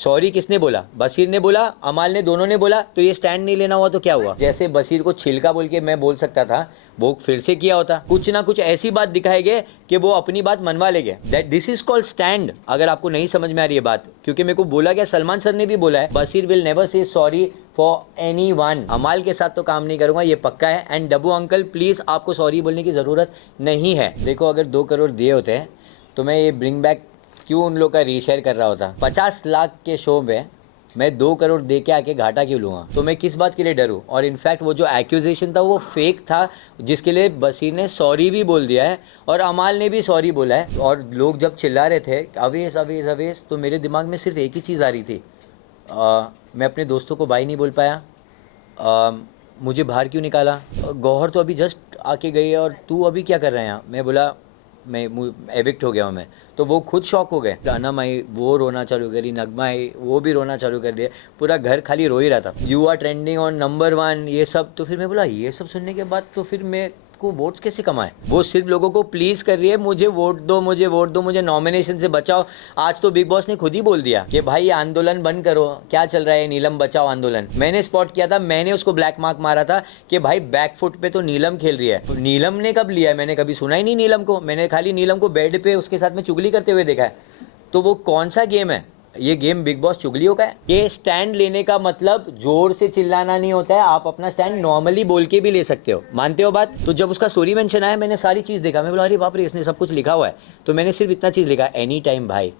Sorry किसने बोला? बशीर ने बोला, अमाल ने, दोनों ने बोला। तो ये स्टैंड नहीं लेना हुआ तो क्या हुआ? जैसे बशीर को छिलका बोल के मैं बोल सकता था, वो फिर से किया होता। कुछ ना कुछ ऐसी बात दिखाएंगे कि वो अपनी बात मनवा लेंगे। That this is called stand. अगर आपको नहीं समझ में आ रही है बात, क्योंकि मेरे को बोला गया, सलमान सर ने भी बोला है, Bashir will never say sorry for anyone. अमाल के साथ तो काम नहीं करूंगा, ये पक्का है। एंड डब्बू अंकल प्लीज, आपको सॉरी बोलने की जरूरत नहीं है। देखो, अगर 2 करोड़ दिए होते हैं तो मैं ये ब्रिंग बैक क्यों उन लोग का रीशेयर कर रहा होता? 50 लाख के शो में मैं 2 करोड़ दे के आके घाटा क्यों लूँगा? तो मैं किस बात के लिए डरूँ? और इनफैक्ट वो जो एक्यूजेशन था वो फेक था, जिसके लिए बशीर ने सॉरी भी बोल दिया है और अमाल ने भी सॉरी बोला है। और लोग जब चिल्ला रहे थे अवेश अवेश अवेश, तो मेरे दिमाग में सिर्फ एक ही चीज़ आ रही थी, मैं अपने दोस्तों को बाय नहीं बोल पाया, मुझे बाहर क्यों निकाला, गौहर तो अभी जस्ट आके गई है और तू अभी क्या कर रहे हैं यहाँ? मैं बोला मैं एविक्ट हो गया हूँ मैं। तो वो खुद शॉक हो गए। अनम आई, वो रोना चालू करी, नगमा आई, वो भी रोना चालू कर दिया, पूरा घर खाली रो ही रहा था। You are trending on number 1, ये सब। तो फिर मैं बोला ये सब सुनने के बाद तो फिर मैं को वोट्स कैसे कमाए? वो सिर्फ लोगों को प्लीज कर रही है, मुझे वोट दो, मुझे वोट दो, मुझे नॉमिनेशन से बचाओ। आज तो बिग बॉस ने खुद ही बोल दिया कि भाई आंदोलन बंद करो। क्या चल रहा है नीलम बचाओ आंदोलन? मैंने स्पॉट किया था, मैंने उसको ब्लैक मार्क मारा था कि भाई बैकफुट पे तो नीलम खेल रही है। नीलम ने कब लिया है? मैंने कभी सुना ही नहीं नीलम को। मैंने खाली नीलम को बेड पे उसके साथ में चुगली करते हुए देखा है। तो वो कौन सा गेम है? ये गेम बिग बॉस चुगलियों का है। ये स्टैंड लेने का मतलब जोर से चिल्लाना नहीं होता है, आप अपना स्टैंड नॉर्मली बोल के भी ले सकते हो। मानते हो बात? तो जब उसका स्टोरी मेंशन आया, मैंने सारी चीज़ देखा, मैं बोला अरे बाप रे, इसने सब कुछ लिखा हुआ है। तो मैंने सिर्फ इतना चीज़ लिखा, एनी टाइम भाई।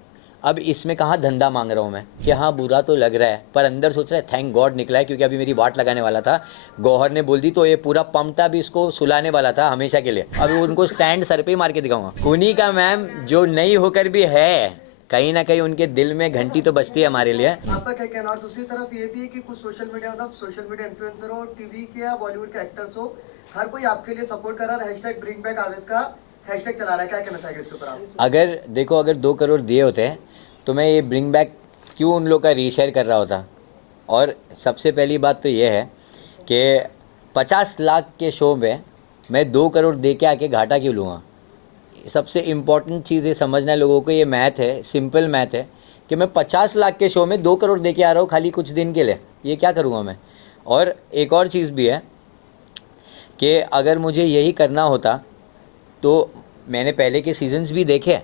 अब इसमें कहाँ धंधा मांग रहा हूँ मैं कि हाँ बुरा तो लग रहा है, पर अंदर सोच रहा है थैंक गॉड निकला है, क्योंकि अभी मेरी वाट लगाने वाला था। गौहर ने बोल दी तो ये पूरा पमटा भी इसको सुलाने वाला था हमेशा के लिए। अभी उनको स्टैंड सर पे ही मार के दिखाऊंगा। उन्हीं का मैम जो नहीं होकर भी है, कहीं ना कहीं उनके दिल में घंटी तो बजती है हमारे लिए। आपका क्या कहना? और दूसरी तरफ ये भी है कि कुछ सोशल मीडिया, मतलब सोशल मीडिया इन्फ्लुएंसर हो, टीवी के या बॉलीवुड के एक्टर्स हो, हर कोई आपके लिए सपोर्ट कर रहा है, हैशटैग ब्रिंग बैक आवेश का हैशटैग चला रहा है। क्या कहना चाहेंगे इसके ऊपर आप? अगर देखो, अगर 2 करोड़ दिए होते हैं तो मैं ये ब्रिंग बैक क्यों उन लोग का रीशेयर कर रहा होता? और सबसे पहली बात तो ये है कि 50 लाख के शो में मैं 2 करोड़ दे के आके घाटा क्यों लूँगा? सबसे इम्पॉर्टेंट चीज़ ये समझना है लोगों को, ये मैथ है, सिंपल मैथ है कि मैं 50 लाख के शो में 2 करोड़ दे के आ रहा हूँ खाली कुछ दिन के लिए। ये क्या करूँगा मैं? और एक और चीज़ भी है कि अगर मुझे यही करना होता तो मैंने पहले के सीजन्स भी देखे,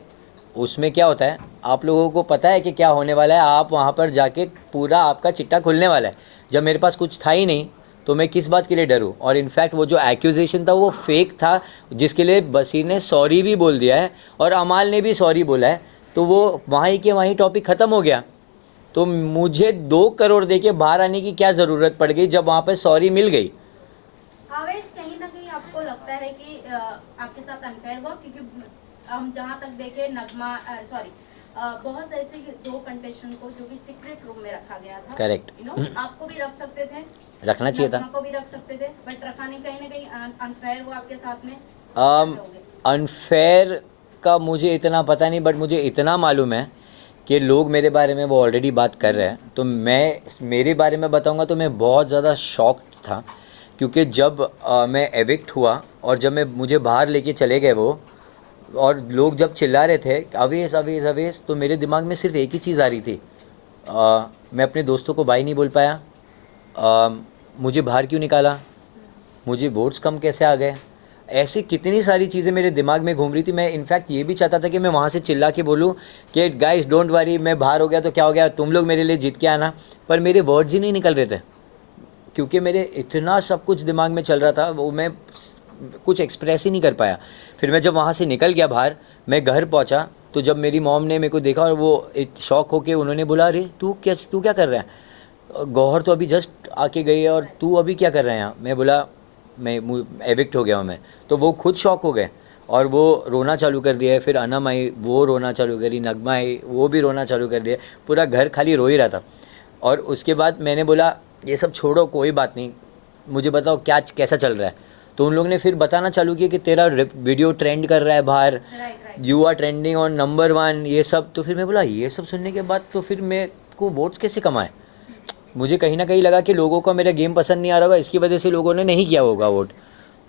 उसमें क्या होता है आप लोगों को पता है कि क्या होने वाला है। आप वहाँ पर जाके पूरा आपका चिट्टा खुलने वाला है। जब मेरे पास कुछ था ही नहीं तो मैं किस बात के लिए डरूं? और इनफैक्ट वो जो एक्यूजेशन था वो फेक था, जिसके लिए बशीर ने सॉरी भी बोल दिया है और अमाल ने भी सॉरी बोला है। तो वो वहीं के वहीं टॉपिक ख़त्म हो गया। तो मुझे 2 करोड़ दे के बाहर आने की क्या ज़रूरत पड़ गई जब वहाँ पर सॉरी मिल गई? आवेश, कहीं ना कहीं आपको लगता है कि आपके साथ अनफेयर हुआ? क्योंकि हम जहाँ तक देखे नगमा सॉरी बहुत ऐसे 2 कंटेस्टेंट को जो कि सीक्रेट रूम में रखा गया था। करेक्ट। आपको भी रख सकते थे, रखना चाहिए था, नगमा को भी रख सकते थे, बट रखा नहीं। कहीं ना कहीं अनफेयर हुआ आपके साथ में। अनफेयर का मुझे इतना पता नहीं, बट मुझे इतना मालूम है कि लोग मेरे बारे में वो ऑलरेडी बात कर रहे हैं। तो मैं मेरे बारे में बताऊंगा तो मैं बहुत ज़्यादा शॉक्ड था, क्योंकि जब मैं एविक्ट हुआ और जब मुझे बाहर लेके चले गए वो, और लोग जब चिल्ला रहे थे अवेश अवेश अवेश, तो मेरे दिमाग में सिर्फ एक ही चीज़ आ रही थी, मैं अपने दोस्तों को बाय नहीं बोल पाया, मुझे बाहर क्यों निकाला, मुझे वोट्स कम कैसे आ गए। ऐसी कितनी सारी चीज़ें मेरे दिमाग में घूम रही थी। मैं इनफैक्ट ये भी चाहता था कि मैं वहाँ से चिल्ला के बोलूँ कि गाइस डोंट वरी, मैं बाहर हो गया तो क्या हो गया, तुम लोग मेरे लिए जीत के आना। पर मेरे वर्ड्स ही नहीं निकल रहे थे, क्योंकि मेरे इतना सब कुछ दिमाग में चल रहा था, वो मैं कुछ एक्सप्रेस ही नहीं कर पाया। फिर मैं जब वहाँ से निकल गया बाहर, मैं घर पहुँचा तो जब मेरी मॉम ने मेरे को देखा और वो शॉक होके उन्होंने बोला अरे तू क्या कर रहा है? गौहर तो अभी जस्ट आके गई है और तू अभी क्या कर रहा है यहाँ? मैं बोला मैं एविक्ट हो गया हूँ मैं। तो वो खुद शॉक हो गए और वो रोना चालू कर दिया। फिर अनम आई, वो रोना चालू करी, नगमा आई, वो भी रोना चालू कर दिया, पूरा घर खाली रो ही रहा था। और उसके बाद मैंने बोला ये सब छोड़ो, कोई बात नहीं, मुझे बताओ क्या कैसा चल रहा है। तो उन लोगों ने फिर बताना चालू किया कि तेरा वीडियो ट्रेंड कर रहा है बाहर, you are trending on number 1, ये सब। तो फिर मैं बोला ये सब सुनने के बाद तो फिर मैं को वोट्स कैसे कमाए? मुझे कहीं ना कहीं लगा कि लोगों को मेरा गेम पसंद नहीं आ रहा होगा, इसकी वजह से लोगों ने नहीं किया होगा वोट।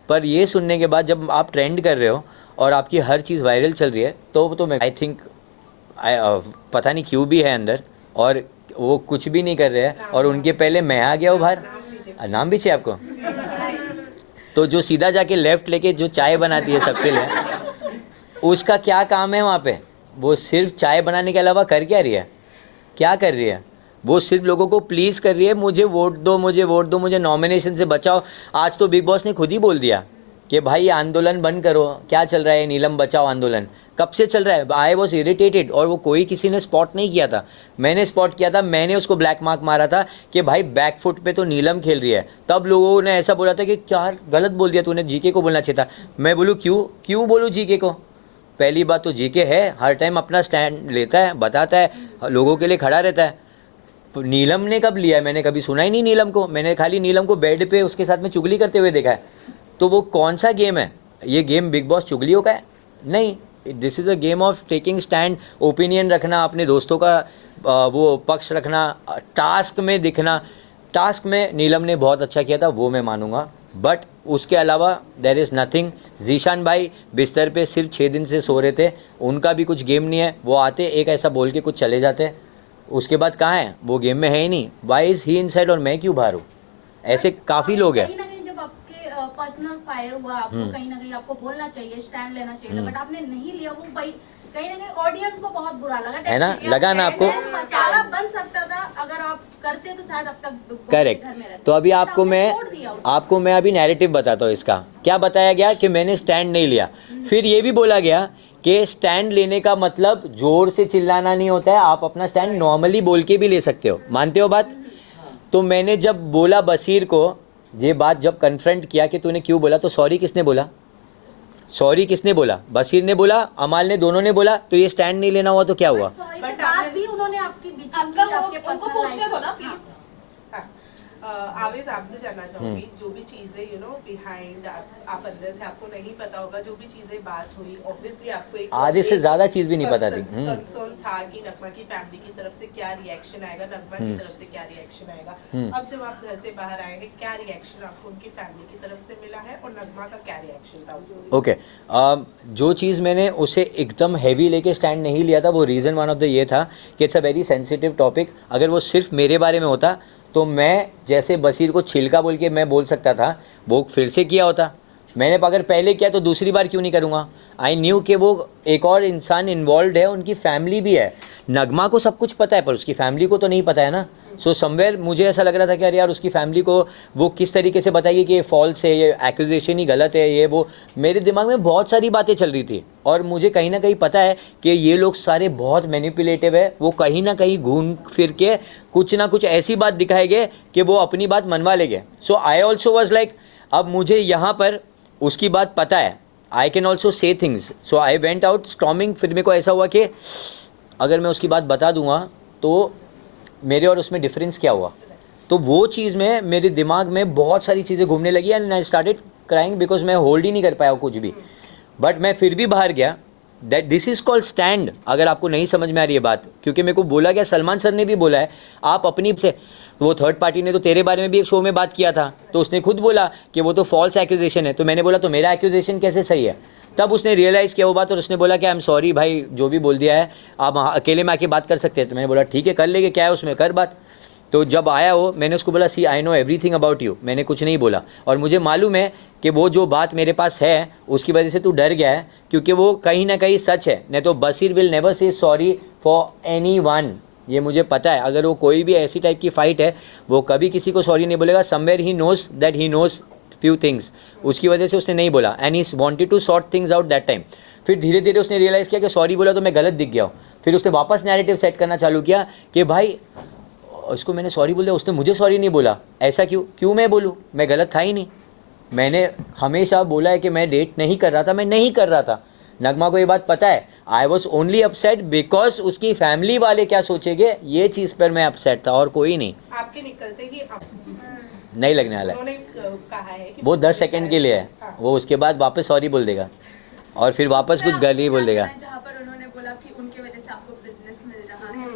पर ये सुनने के बाद जब आप ट्रेंड कर रहे हो और आपकी हर चीज़ वायरल चल रही है तो मैं आई थिंक पता नहीं क्यों भी है अंदर, और वो कुछ भी नहीं कर रहे हैं और उनके पहले मैं आ गया हूँ बाहर। नाम भी चाहिए आपको? तो जो सीधा जाके लेफ्ट लेके जो चाय बनाती है सबके लिए, उसका क्या काम है वहाँ पे? वो सिर्फ चाय बनाने के अलावा कर क्या रही है? क्या कर रही है? वो सिर्फ लोगों को प्लीज़ कर रही है, मुझे वोट दो, मुझे वोट दो, मुझे नॉमिनेशन से बचाओ। आज तो बिग बॉस ने खुद ही बोल दिया कि भाई ये आंदोलन बंद करो। क्या चल रहा है नीलम बचाओ आंदोलन? कब से चल रहा है? I was irritated. और वो कोई किसी ने स्पॉट नहीं किया था, मैंने स्पॉट किया था। मैंने उसको ब्लैक मार्क मारा था कि भाई बैक फुट पे तो नीलम खेल रही है। तब लोगों ने ऐसा बोला था कि क्या गलत बोल दिया तूने, जीके को बोलना चाहिए था। मैं बोलूँ क्यों बोलूँ जीके को? पहली बात तो जीके है हर टाइम अपना स्टैंड लेता है, बताता है, लोगों के लिए खड़ा रहता है। नीलम ने कब लिया है? मैंने कभी सुना ही नहीं नीलम को। मैंने खाली नीलम को बेड पे उसके साथ में चुगली करते हुए देखा है। तो वो कौन सा गेम है? ये गेम बिग बॉस चुगलियों का है? नहीं, this is a game of taking stand, opinion रखना, अपने दोस्तों का वो पक्ष रखना, टास्क में दिखना। टास्क में नीलम ने बहुत अच्छा किया था, वो मैं मानूंगा, बट उसके अलावा देयर इज़ नथिंग। जीशान भाई बिस्तर पे सिर्फ 6 दिन से सो रहे थे, उनका भी कुछ गेम नहीं है। वो आते एक ऐसा बोल के कुछ चले जाते, उसके बाद कहाँ है? वो गेम में है ही नहीं। वाई इज़ ही इनसाइड और मैं क्यों बाहर हूँ? ऐसे काफ़ी लोग हैं। कहीं ना कहीं जब आपके पर्सनल फायर हुआ, आपको कहीं ना कहीं आपको बोलना चाहिए, स्टैंड लेना चाहिए, बट आपने नहीं लिया। वो भाई कहीं ना कहीं ऑडियंस को बहुत बुरा लगा, है ना? लगा ना आपको? मसाला बन सकता था अगर आप करते तो शायद अब तक घर में करेक्ट। रहते। तो अभी आपने छोड़ दिया उसको। आपको मैं अभी नैरेटिव बताता हूँ इसका। क्या बताया गया कि मैंने स्टैंड नहीं लिया। फिर ये भी बोला गया कि स्टैंड लेने का मतलब जोर से चिल्लाना नहीं होता है, आप अपना स्टैंड नॉर्मली बोल के भी ले सकते हो। मानते हो बात? तो मैंने जब बोला बशीर को ये बात, जब कन्फ्रंट किया कि तूने क्यों बोला, तो सॉरी किसने बोला? सॉरी किसने बोला? बशीर ने बोला, अमाल ने, दोनों ने बोला। तो ये स्टैंड नहीं लेना हुआ तो क्या हुआ? सॉरी के बाद भी उन्होंने आपकी बीच में आपका आपके उनको पर्सनल पूछने दो ना लाइफ। प्लीज। आवेज आपसे जानना चाहूंगी, जो भी चीजें बिहाइंड आप अंदर थे, आपको नहीं पता होगा, जो भी चीजें बात हुई, ऑब्वियसली आपको एक आधे से ज्यादा चीज भी नहीं पता थी। कंसर्न था कि नगमा की फैमिली की तरफ से क्या रिएक्शन आएगा, नगमा की तरफ से क्या रिएक्शन आएगा। अब जब आप घर से बाहर आए हैं, क्या रिएक्शन आपको उनकी फैमिली की तरफ से मिला है और नगमा का क्या रिएक्शन था उसको? ओके, जो चीज़ मैंने उसे एकदम हैवी लेके स्टैंड नहीं लिया था, वो रीज़न वन ऑफ द ये था कि it's a very sensitive topic. अगर वो सिर्फ मेरे बारे में होता तो मैं जैसे बशीर को छिलका बोल के मैं बोल सकता था, वो फिर से किया होता। मैंने अगर पहले किया तो दूसरी बार क्यों नहीं करूँगा? आई न्यू कि वो एक और इंसान इन्वॉल्व है, उनकी फैमिली भी है। नगमा को सब कुछ पता है पर उसकी फैमिली को तो नहीं पता है ना। सो समवेयर मुझे ऐसा लग रहा था कि अरे यार, उसकी फैमिली को वो किस तरीके से बताएगी कि ये फॉल्स है, ये एक्यूजेशन ही गलत है, ये वो। मेरे दिमाग में बहुत सारी बातें चल रही थी और मुझे कहीं ना कहीं पता है कि ये लोग सारे बहुत मैनिपुलेटिव है। वो कहीं ना कहीं घूम फिर के कुछ ना कुछ ऐसी बात दिखाएंगे कि वो अपनी बात मनवा लेंगे। सो आई ऑल्सो वॉज लाइक, अब मुझे यहाँ पर उसकी बात पता है, I can also say things. So I went out storming. फिर मेरे को ऐसा हुआ कि अगर मैं उसकी बात बता दूंगा तो मेरे और उसमें डिफरेंस क्या हुआ। तो वो चीज़ में मेरे दिमाग में बहुत सारी चीज़ें घूमने लगी and I started crying because मैं होल्ड ही नहीं कर पाया कुछ भी। बट मैं फिर भी बाहर गया। That this is called stand. अगर आपको नहीं समझ में आ रही है बात, क्योंकि मेरे को बोला गया, सलमान सर ने भी बोला है, आप अपनी से, वो थर्ड पार्टी ने तो तेरे बारे में भी एक शो में बात किया था, तो उसने खुद बोला कि वो तो फॉल्स एक्यूजेशन है। तो मैंने बोला तो मेरा एक्यूजेशन कैसे सही है? तब उसने रियलाइज़ किया वो बात और उसने बोला कि आई एम सॉरी भाई, जो भी बोल दिया है आप अकेले में आके बात कर सकते हैं। तो मैंने बोला ठीक है, कर लेंगे, क्या है उसमें, कर बात। तो जब आया वो, मैंने उसको बोला see I know everything about you. मैंने कुछ नहीं बोला और मुझे मालूम है कि वो जो बात मेरे पास है उसकी वजह से तू डर गया है, क्योंकि वो कहीं ना कहीं सच है। नहीं तो Bashir will never say sorry for any one, ये मुझे पता है। अगर वो कोई भी ऐसी टाइप की फाइट है, वो कभी किसी को सॉरी नहीं बोलेगा। Somewhere he knows that he knows few things, उसकी वजह से उसने नहीं बोला and he wanted to sort things out that time. फिर धीरे धीरे उसने रियलाइज़ किया कि सॉरी बोला तो मैं गलत दिख गया हूँ। फिर उसने वापस नैरेटिव सेट करना चालू किया कि भाई उसको मैंने सॉरी बोल दिया, उसने मुझे सॉरी नहीं बोला, ऐसा क्यों मैं बोलूँ, मैं गलत था ही नहीं। मैंने हमेशा बोला है कि मैं डेट नहीं कर रहा था, मैं नहीं कर रहा था। नगमा को ये बात पता है। I was only upset because उसकी फैमिली वाले क्या सोचेंगे, ये चीज़ पर मैं अपसेट था और कोई नहीं। आपके निकलते ही नहीं लगने वाला है, उन्होंने कहा है कि वो 10 सेकंड के लिए है, वो उसके बाद वापस सॉरी बोल देगा और फिर वापस कुछ गली बोल देगा। जहाँ पर उन्होंने बोला कि उनके वजह से आपको बिजनेस मिल रहा है,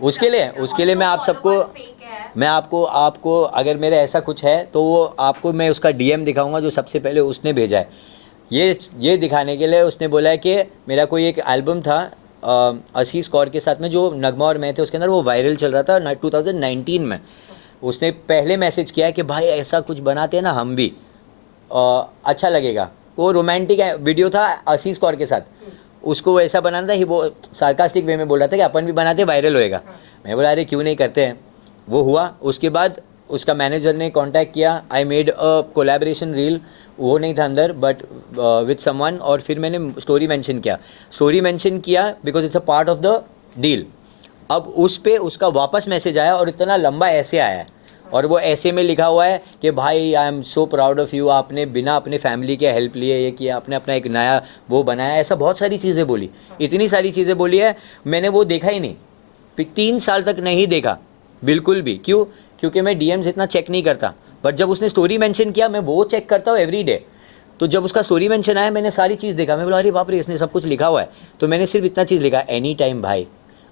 उस चीज़ उसके लिए मैं आप सबको, मैं आपको अगर मेरे ऐसा कुछ है तो वो आपको मैं उसका डीएम दिखाऊंगा जो सबसे पहले उसने भेजा है। ये दिखाने के लिए उसने बोला है कि मेरा कोई एक एल्बम था आशीष कौर के साथ में जो नगमा और मैं थे उसके अंदर वो वायरल चल रहा था 2019 में। उसने पहले मैसेज किया कि भाई ऐसा कुछ बनाते हैं ना हम भी, अच्छा लगेगा। वो रोमांटिक वीडियो था आशीष कौर के साथ, उसको ऐसा बनाना था ही, वो सार्कास्टिक वे में बोल रहा था कि अपन भी बनाते वायरल होएगा। मैं बोला अरे क्यों नहीं करते हैं। वो हुआ। उसके बाद उसका मैनेजर ने कांटेक्ट किया, I made a collaboration reel, वो नहीं था अंदर बट विद समवन, और फिर मैंने स्टोरी मेंशन किया because it's a part of the deal. अब उस पे उसका वापस मैसेज आया और इतना लंबा ऐसे आया है, और वो ऐसे में लिखा हुआ है कि भाई I am so proud of you, आपने बिना अपने फैमिली के हेल्प लिए ये किया, आपने अपना एक नया वो बनाया, ऐसा बहुत सारी चीज़ें बोली, इतनी सारी चीज़ें बोली है। मैंने वो देखा ही नहीं, 3 साल तक नहीं देखा बिल्कुल भी। क्यों? क्योंकि मैं डीएम्स इतना चेक नहीं करता, बट जब उसने स्टोरी मेंशन किया मैं वो चेक करता हूँ एवरी डे। तो जब उसका स्टोरी मेंशन आया मैंने सारी चीज़ देखा, मैं बोला अरे बाप रे इसने सब कुछ लिखा हुआ है। तो मैंने सिर्फ इतना चीज़ लिखा, एनी टाइम भाई,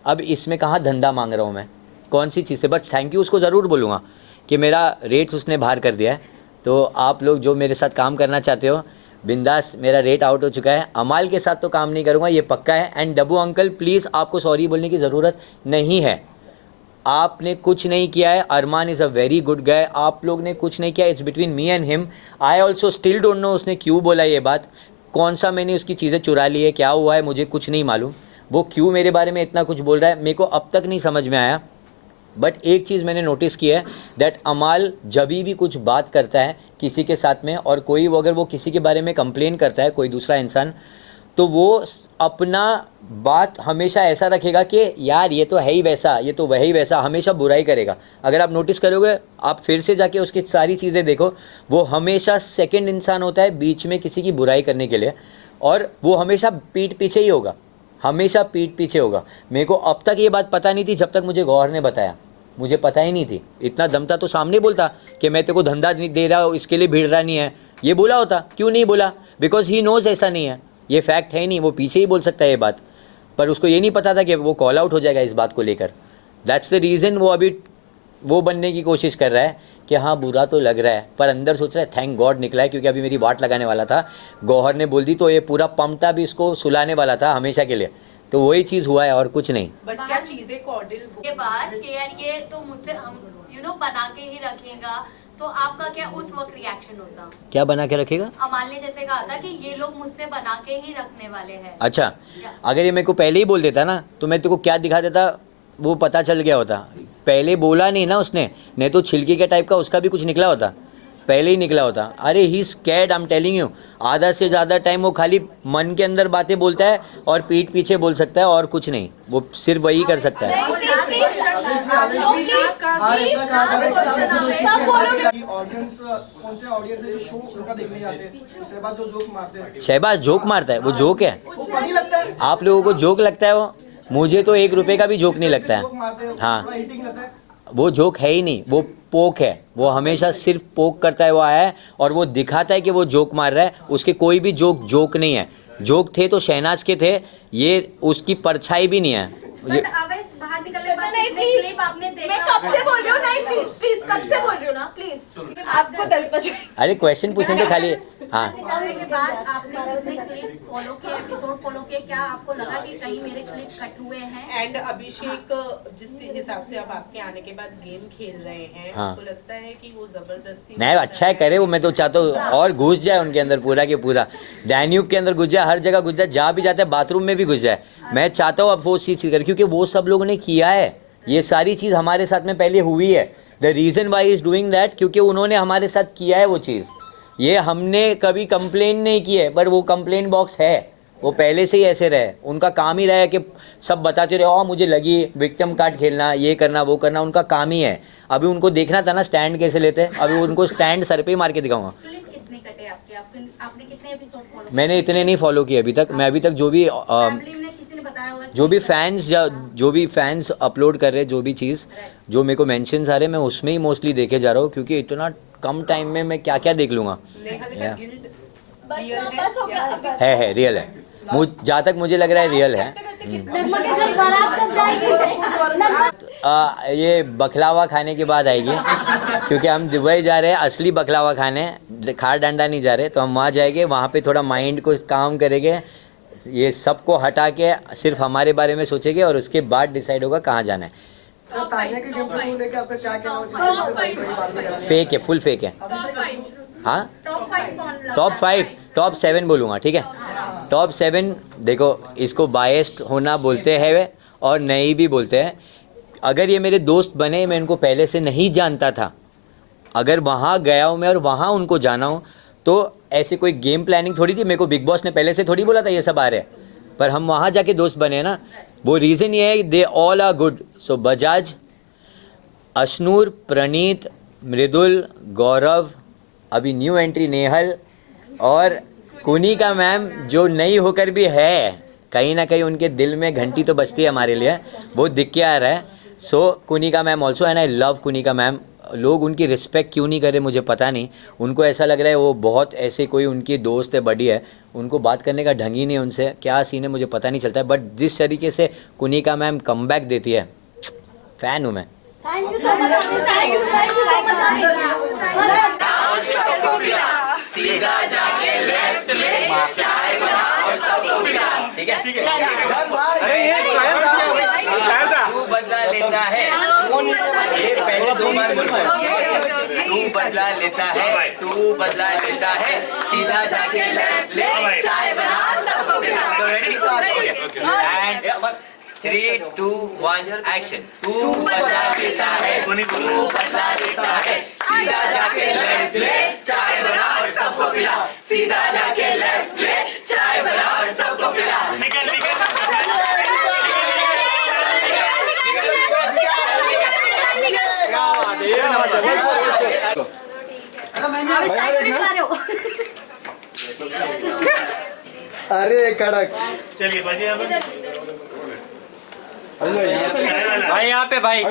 अब इसमें कहाँ धंधा मांग रहा हूँ मैं, कौन सी चीज़ से। बट थैंक यू उसको ज़रूर बोलूँगा कि मेरा रेट्स उसने बाहर कर दिया है। तो आप लोग जो मेरे साथ काम करना चाहते हो बिंदास, मेरा रेट आउट हो चुका है। अमाल के साथ तो काम नहीं करूँगा, ये पक्का है। एंड डब्बू अंकल प्लीज़ आपको सॉरी बोलने की ज़रूरत नहीं है, आपने कुछ नहीं किया है। Armaan is a very good guy, आप लोग ने कुछ नहीं किया, it's between me and him. I also still don't know उसने क्यों बोला ये बात, कौन सा मैंने उसकी चीज़ें चुरा ली है, क्या हुआ है मुझे कुछ नहीं मालूम। वो क्यों मेरे बारे में इतना कुछ बोल रहा है मेरे को अब तक नहीं समझ में आया। बट एक चीज़ मैंने नोटिस की है दैट अमाल जब भी कुछ बात करता है किसी के साथ में, और कोई अगर वो किसी के बारे में कंप्लेन करता है कोई दूसरा इंसान, तो वो अपना बात हमेशा ऐसा रखेगा कि यार ये तो है ही वैसा, ये तो वही वैसा, हमेशा बुराई करेगा। अगर आप नोटिस करोगे, आप फिर से जाके उसकी सारी चीज़ें देखो, वो हमेशा सेकंड इंसान होता है बीच में किसी की बुराई करने के लिए, और वो हमेशा पीठ पीछे ही होगा, हमेशा पीठ पीछे होगा। मेरे को अब तक ये बात पता नहीं थी जब तक मुझे गौहर ने बताया, मुझे पता ही नहीं थी। इतना दम था तो सामने बोलता कि मैं तेरे को धंधा नहीं दे रहा हूँ, इसके लिए भीड़ रहा नहीं है, ये बोला होता। क्यों नहीं बोला? बिकॉज ही नोज ऐसा नहीं है, ये फैक्ट है नहीं, वो पीछे ही बोल सकता है ये बात, पर उसको ये नहीं पता था कि वो कॉल आउट हो जाएगा इस बात को लेकर। दैट्स द रीज़न वो अभी वो बनने की कोशिश कर रहा है कि हाँ बुरा तो लग रहा है, पर अंदर सोच रहा है थैंक गॉड निकला है, क्योंकि अभी मेरी वाट लगाने वाला था, गौहर ने बोल दी तो ये पूरा पमता भी इसको सुलाने वाला था हमेशा के लिए। तो वही चीज़ हुआ है और कुछ नहीं। बट क्या चीजें कॉर्डियल के बाद कि यार ये तो मुझसे हम बना के ही रखेगा, तो आपका क्या उस वक्त रिएक्शन होता? क्या बना के रखेगा? अमाल ने जैसे कहा था कि ये लोग मुझसे बना के ही रखने वाले हैं। अच्छा, अगर ये मेरे को पहले ही बोल देता ना तो मैं तेरे को क्या दिखा देता वो पता चल गया होता। पहले बोला नहीं ना उसने, नहीं तो छिलके के टाइप का उसका भी कुछ निकला होता, पहले ही निकला होता। अरे he scared, I am telling you. आधा से ज़्यादा टाइम वो खाली मन के अंदर बातें बोलता है और पीठ पीछे बोल सकता है और कुछ नहीं, वो सिर्फ वही कर सकता है। ऑडियंस कौन से ऑडियंस है जो शो उनका देखने जाते हैं, शहबाज जो जोक मारते हैं? शहबाज जोक मारता है, वो जोक है? वो फनी लगता है? आप लोगों को जोक लगता है वो, मुझे तो 1 रुपये का भी जोक नहीं लगता जोक मारते है। हैं, हाँ, थोड़ा हिटिंग रहता है। वो जोक है ही नहीं, वो पोक है, वो हमेशा सिर्फ पोक करता है। वो आया है और वो दिखाता है कि वो जोक मार रहा है, उसके कोई भी जोक नहीं है। जोक थे तो शहनाज के थे, ये उसकी परछाई भी नहीं है। ये बट अवैस बाहर निकलने के बाद कितने क्लिप आपने देखा? मैं कब से बोल रही हूँ, नहीं प्लीज कब से बोल रही हूँ ना, प्लीज आपको 10 अरे क्वेश्चन पूछेंगे खाली। हाँ, निकलने के बाद आपने कितने क्लिप फॉलो किए, एपिसोड फॉलो किए? क्या आपको लगा कि कहीं मेरे क्लिप कट हुए हैं? एंड अभिषेक जिस हिसाब से अब आपके आने के बाद गेम खेल रहे हैं, हाँ। आपको लगता है कि वो जबरदस्ती नहीं अच्छा है करे वो, मैं तो चाहता हूँ और घुस जाए उनके अंदर पूरा के पूरा, डैन्यूब के अंदर घुस जाए, हर जगह घुस जाए, जहाँ भी जाता है बाथरूम में भी घुस जाए। मैं चाहता हूँ अब वो चीज़ करे, क्योंकि वो सब लोगों ने किया है, ये सारी चीज़ हमारे साथ में पहले हुई है। The reason why is doing that, क्योंकि उन्होंने हमारे साथ किया है वो चीज़। ये हमने कभी कंप्लेन नहीं की है, बट वो कंप्लेन बॉक्स है, वो पहले से ही ऐसे रहे, उनका काम ही रहा है कि सब बताते रहे, मुझे लगी विक्टिम कार्ड खेलना, ये करना वो करना, उनका काम ही है। अभी उनको देखना था ना स्टैंड कैसे लेते हैं, अभी उनको स्टैंड सर पे ही मार के दिखाऊंगा। क्लिप कितने कटे आपके? आपने कितने एपिसोड फॉलो? मैंने इतने नहीं फॉलो किए अभी तक। मैं अभी तक जो भी फैमिली में किसी ने बताया होगा? जो भी फैंस अपलोड कर रहे हैं, जो भी चीज़ जो मेरे को मेंशंस आ रहे हैं, मैं उसमें ही मोस्टली देखे जा रहा हूँ, क्योंकि इतना कम टाइम में मैं क्या क्या देख लूँगा। नेहा का गिल्ड बस हो गया, बस। है रियल है, जहाँ तक मुझे लग रहा है रियल है। नगमा के घर बारात कब जाएगी? ये बखलावा खाने के बाद आएगी, क्योंकि हम दुबई जा रहे हैं असली बखलावा खाने, खार डंडा नहीं जा रहे, तो हम वहाँ जाएंगे, वहाँ पे थोड़ा माइंड को काम करेंगे, ये सबको हटा के सिर्फ हमारे बारे में सोचेंगे और उसके बाद डिसाइड होगा कहाँ जाना है. सर तानिया के गेम प्ले को लेकर आपका क्या कहना है? जिससे बड़ी बड़ी बात नहीं कर रहे हैं। फेक है, फुल फेक है. हाँ, टॉप 5 कौन लगता टॉप है? 5, टॉप 7 बोलूँगा, ठीक है. टॉप 7 देखो, इसको बायस्ड होना बोलते हैं और नहीं भी बोलते हैं. अगर ये मेरे दोस्त बने, मैं इनको पहले से नहीं जानता था, अगर वहाँ गया हूँ मैं और वहाँ उनको जाना हूँ, तो ऐसे कोई गेम प्लानिंग थोड़ी थी. मेरे को बिग बॉस ने पहले से थोड़ी बोला था ये सब आ रहे हैं, पर हम वहाँ जाके दोस्त बने ना. वो रीज़न ये है, दे ऑल आर गुड. सो बजाज, अशनूर, प्रणीत, मृदुल, गौरव, अभी न्यू एंट्री नेहल और कुनिका मैम, जो नई होकर भी है, कहीं ना कहीं उनके दिल में घंटी तो बजती है हमारे लिए, बहुत दिख के आ रहा है. So Kunika ma'am also, and I love Kunika ma'am. लोग उनकी रिस्पेक्ट क्यों नहीं करे मुझे पता नहीं. उनको ऐसा लग रहा है वो बहुत ऐसे कोई उनकी दोस्त है, बड़ी है, उनको बात करने का ढंग ही नहीं है. उनसे क्या सीन है मुझे पता नहीं चलता है. बट जिस तरीके से कुनिका मैम कमबैक देती है, फ़ैन हूँ मैं. Thank you so much, Anis. Thank you so much, Anis. सीधा जाके लेफ्ट में चाय बना और सबको पिला. ठीक है, तू बदला लेता है, ये पहले 2 बार बोलो. तू बदला लेता है, तू बदला लेता है, सीधा जाके लेफ्ट ले चाय बना सबको पिला. So ready? And 3, 2, 1 action. तू बदला लेता है, तू बदला लेता है, सीधा जाके लेफ्ट ले चाय बना और सबको पिला. सीधा जाके लेफ्ट ले चाय बना और सबको पिला. निकल निकल. अरे कड़क. चलिए बाजी यहाँ पे भाई यहाँ पे भाई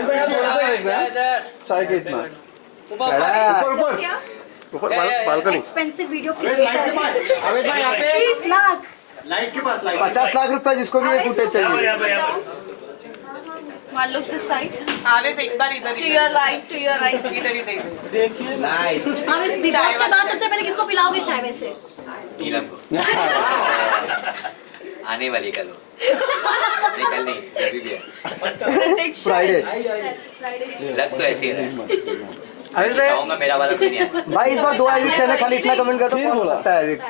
चाय के इतना ऊपर balcony Expensive video creator. 30 lakh. 50 lakh रुपए जिसको भी ये फुटेज चाहिए. यहाँ पे One look this side. आवेश एक बार इधर To your right, to your right. इधर इधर हम इस बिग बॉस के बाद सबसे पहले किसको पिलाओगे चाय वैसे? नीलम को. आने वाली कल हो. निकल नहीं, अभी भी है. फ्राइडे. लग तो ऐसे ही रहा है. चाहूंगा मेरा वाला कोई नहीं है. भाई इस बार 2 एविक्स है ना, खाली इतना कमेंट कर तो कौन हो सकता है एविक्स.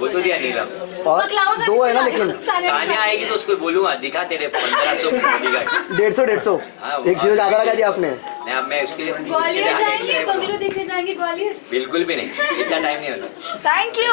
वो तो दिया नीलम. और 2 है ना, लेकिन तानिया आएगी तो उसको बोलूंगा दिखा तेरे 1500 बॉडीगार्ड. 150 हाँ, वो 1 जीरो ज्यादा लगा दिया आपने. नहीं, अब मैं उसके ग्वालियर जाएंगे, बंगलो देखने जाएंगे ग्वालियर. बिल्कुल भी नहीं, इतना टाइम नहीं होता. Thank you.